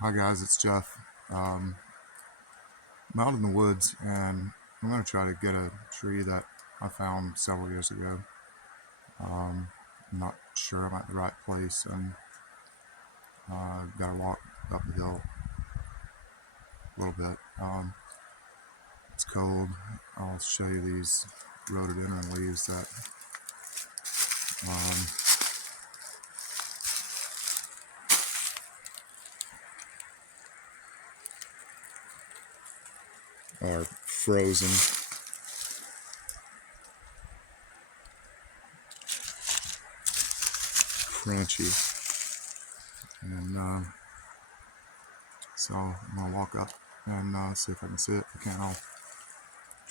Hi guys, it's Jeff. I'm out in the woods and I'm going to try to get a tree that I found several years ago. I'm not sure I'm at the right place and got to walk up the hill a little bit. It's cold. I'll show you these rhododendron leaves that um, are frozen. Crunchy. And so I'm going to walk up and see if I can see it. If I can't, I'll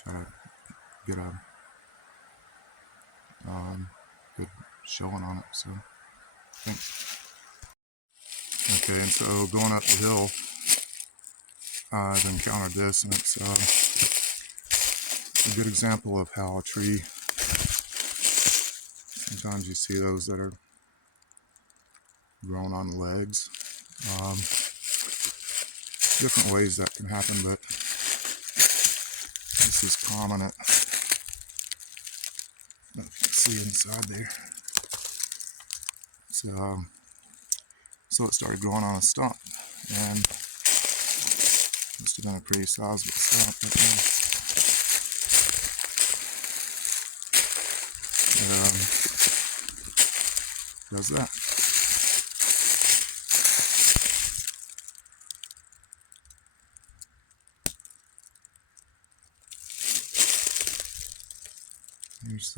try to get a good showing on it. So thanks. Okay, and so going up the hill, I've encountered this, and it's a good example of how a tree, sometimes you see those that are grown on legs. Different ways that can happen, but this is common. I don't know if you can see inside there. So it started growing on a stump, and must have been a pretty sizable stump. But, does that. There's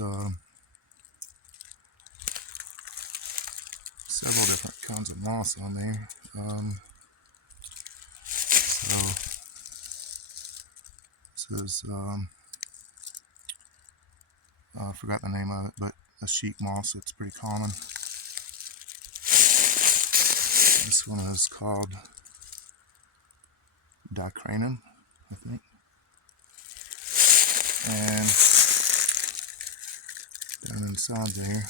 several different kinds of moss on there. So this is I forgot the name of it, but a sheep moss. It's pretty common. This one is called dicranum, I think. And down inside there,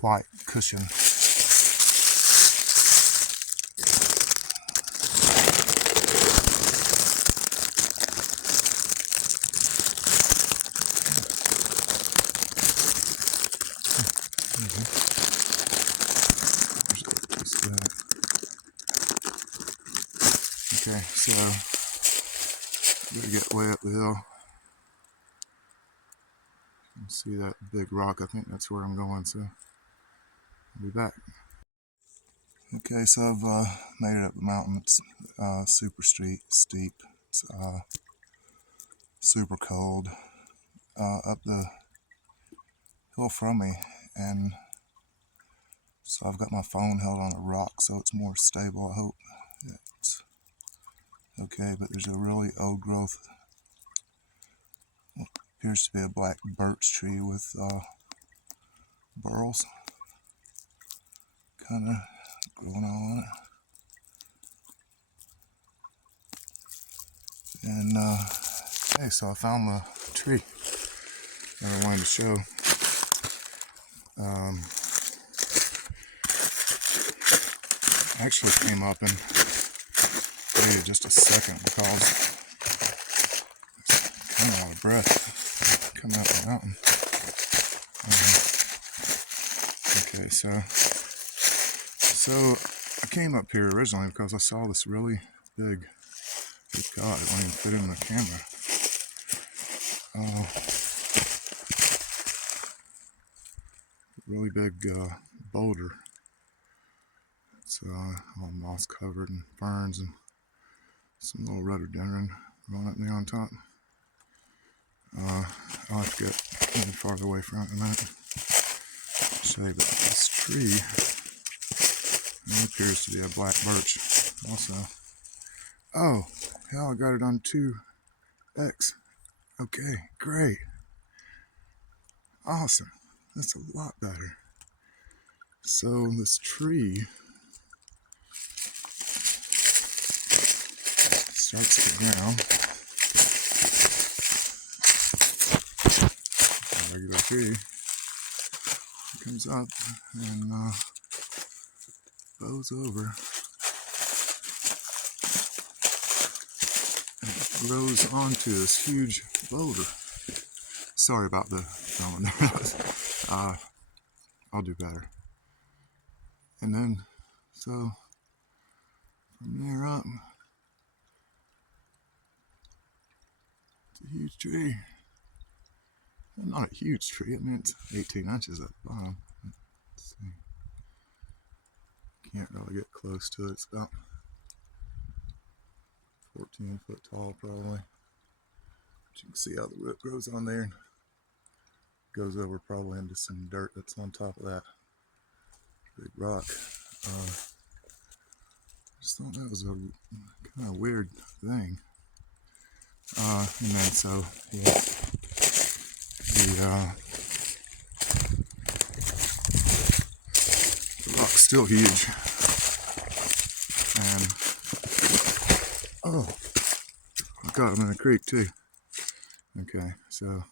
white cushion. Okay, so I'm gonna get way up the hill. You can see that big rock. I think that's where I'm going, so I'll be back. Okay, so I've made it up the mountain. It's super steep. It's super cold. Up the hill from me, and so I've got my phone held on a rock so it's more stable. I hope it's okay, but there's a really old growth, what appears to be a black birch tree with burls kind of growing on it. And okay, so I found the tree that I wanted to show. I actually came up and waited just a second because I'm kind of out of breath coming up the mountain. Okay, so I came up here originally because I saw this really big, good God, it won't even fit in the camera. Really big boulder. It's all moss covered and ferns and some little rhododendron growing up there on top. I'll have to get a little farther away from it in a minute. Show you about this tree. It appears to be a black birch also. Oh, hell, I got it on 2x. Okay, great. Awesome. That's a lot better. So this tree starts at the ground. A regular tree. It comes up and bows over and it grows onto this huge boulder. Sorry about the filming there. I'll do better. And then, so from there up, it's a huge tree. Not a huge tree, I mean it's 18 inches at the bottom. Let's see. Can't really get close to it. It's about 14 foot tall probably. But you can see how the root grows on there and goes over probably into some dirt that's on top of that big rock. I just thought that was a kind of weird thing. And then so yeah, the rock's still huge. And oh, I got him in a creek too. Okay, so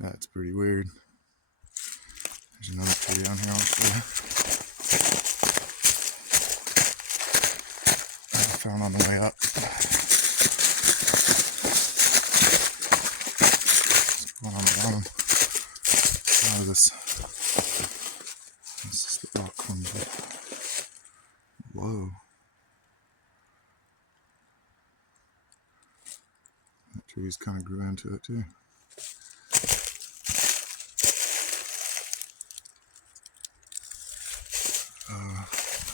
that's pretty weird. There's another tree down here. I found on the way up. One on the bottom. Oh, this is the rock from below. That tree's kind of grew into it too.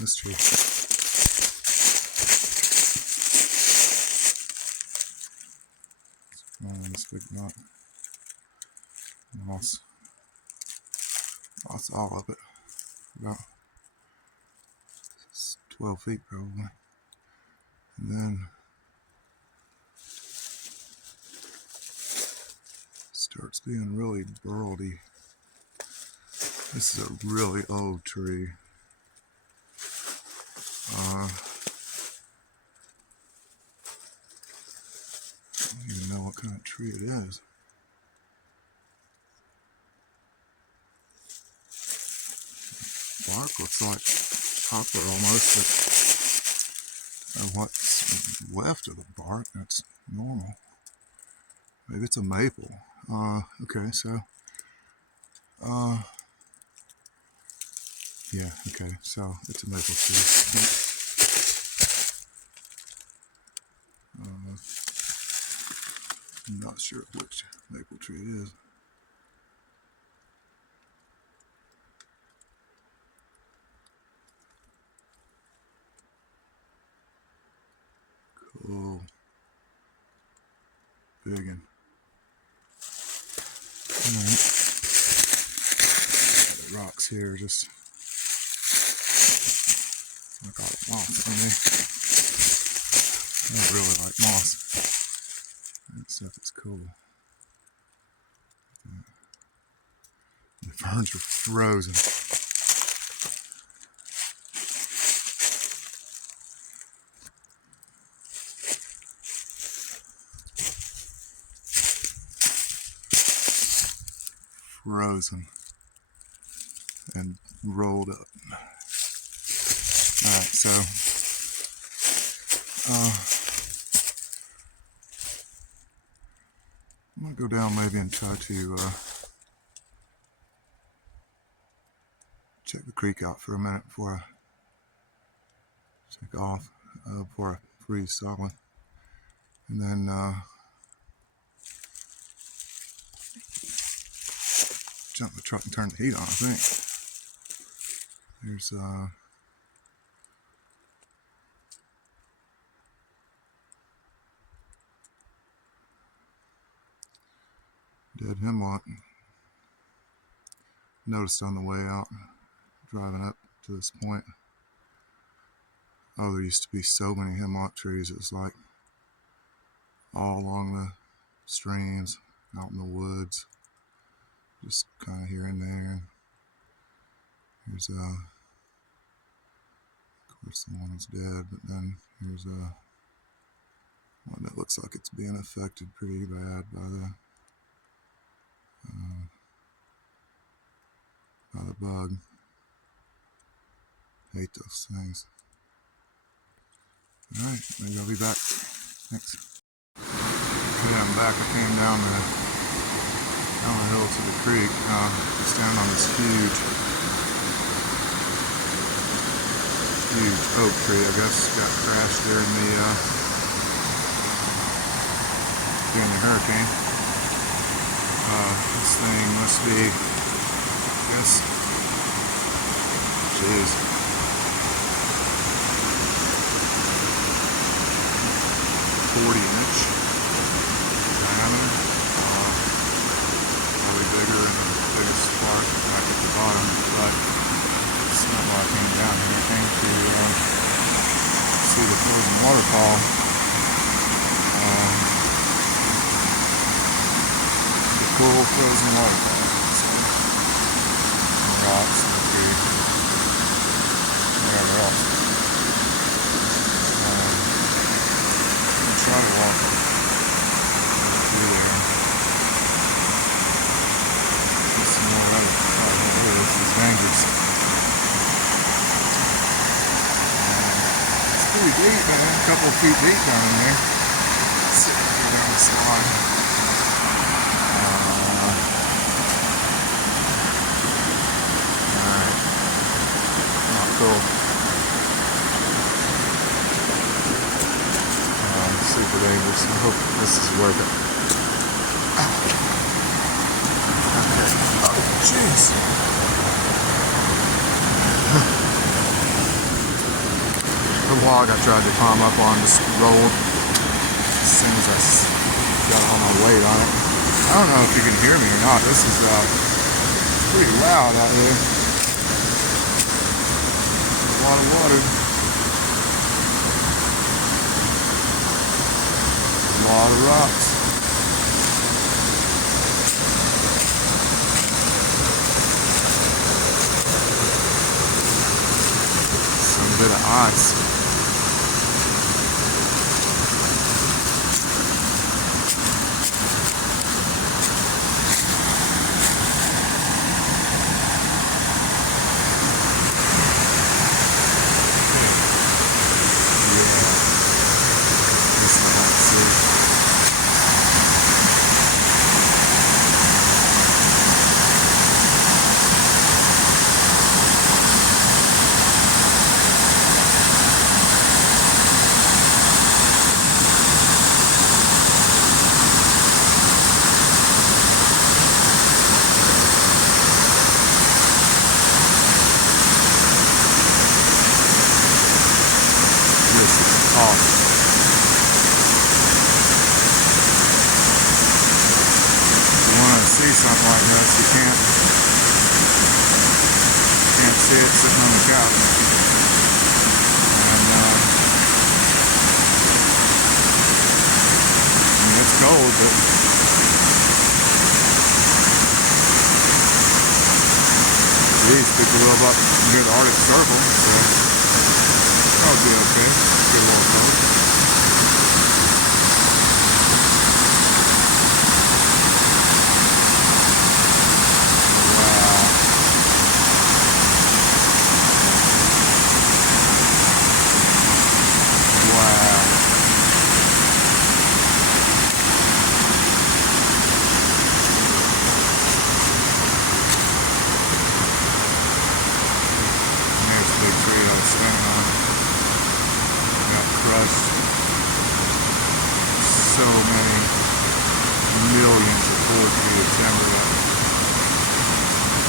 This tree. This big knot. Moss all of it. About 12 feet probably. And then starts being really burledy. This is a really old tree. I don't even know what kind of tree it is. Bark looks like copper almost, but what's left of the bark, that's normal. Maybe it's a maple. Okay, so yeah, okay, so it's a maple tree. I'm not sure which maple tree it is. Cool. Big one. Alright. The rocks here are just like all the moss on me. I don't really like moss. That stuff is cool. The ferns are frozen. Frozen and rolled up. Alright, so I'm gonna go down maybe and try to check the creek out for a minute before I take off, before I freeze solid. And then jump the truck and turn the heat on, I think. There's dead hemlock. Noticed on the way out, driving up to this point, oh, there used to be so many hemlock trees. It was like all along the streams, out in the woods, just kind of here and there. Here's of course the one is dead, but then here's one that looks like it's being affected pretty bad by the Another bug. Hate those things. Alright, maybe I'll be back. Thanks. Okay, I'm back. I came down the hill to the creek. Standing on this huge oak tree, I guess, got crashed during the hurricane. This thing must be, I guess, jeez, 40-inch diameter. Probably bigger than the biggest spark back at the bottom, but it's not why I came down here. I came to see the frozen waterfall. The cool frozen waterfall. So, some rocks in the creek. Whatever else. I'm trying to walk through there. Get some more weather. Oh, this is dangerous. Pretty deep, man. A couple of feet deep down in there. Sitting here down the slide. Alright. Not cool. Super dangerous. I hope this is worth it. Okay. Oh, jeez. The log I tried to climb up on just rolled as soon as I got all my weight on it. I don't know if you can hear me or not. This is pretty loud out here. A lot of water. A lot of rocks. Some bit of ice. Something like this, you can't see it sitting on the couch. And I mean, it's cold, but geez, people live up near the Arctic Circle, so that'll be okay. Get a little cold. So many millions of 4 feet of timber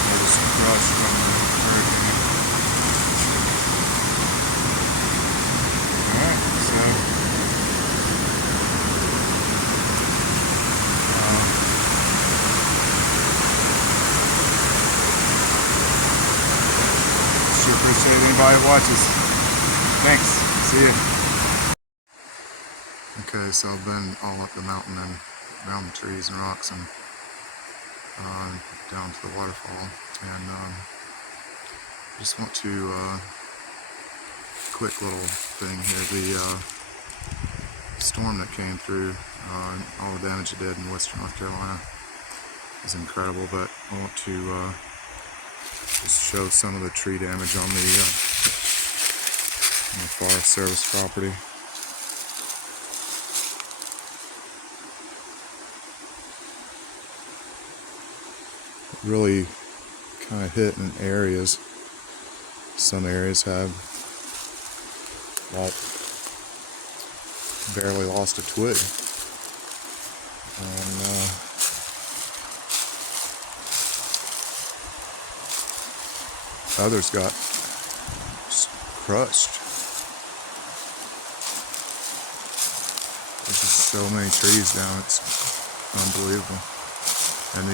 that was crushed from the hurricane. Alright, so sure appreciate anybody that watches. Thanks. See ya. Okay, so I've been all up the mountain and around the trees and rocks and down to the waterfall, and just want to quick little thing here. The storm that came through, all the damage it did in western North Carolina, is incredible, but I want to just show some of the tree damage on the Forest Service property. It really kind of hit in areas. Some areas have about barely lost a twig, and others got just crushed. There's just so many trees down, it's unbelievable. And a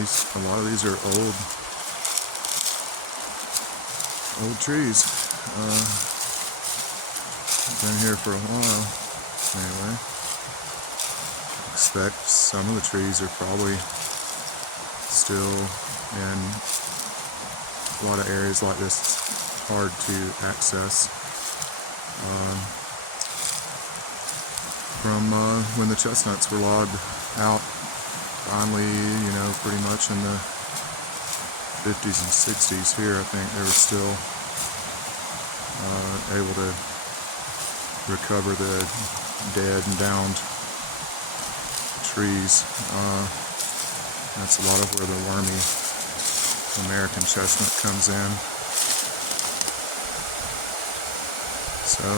lot of these are old trees. Been here for a while. Anyway, I expect some of the trees are probably still in a lot of areas like this. It's hard to access. From when the chestnuts were logged out, finally, pretty much in the 50s and 60s here, I think they were still able to recover the dead and downed trees. That's a lot of where the wormy American chestnut comes in. So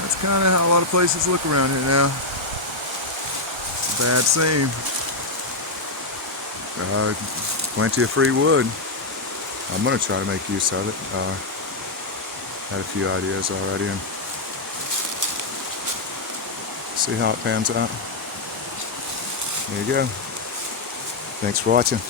that's kind of how a lot of places look around here now. It's a bad scene. Plenty of free wood. I'm going to try to make use of it. Had a few ideas already, and see how it pans out. There you go. Thanks for watching.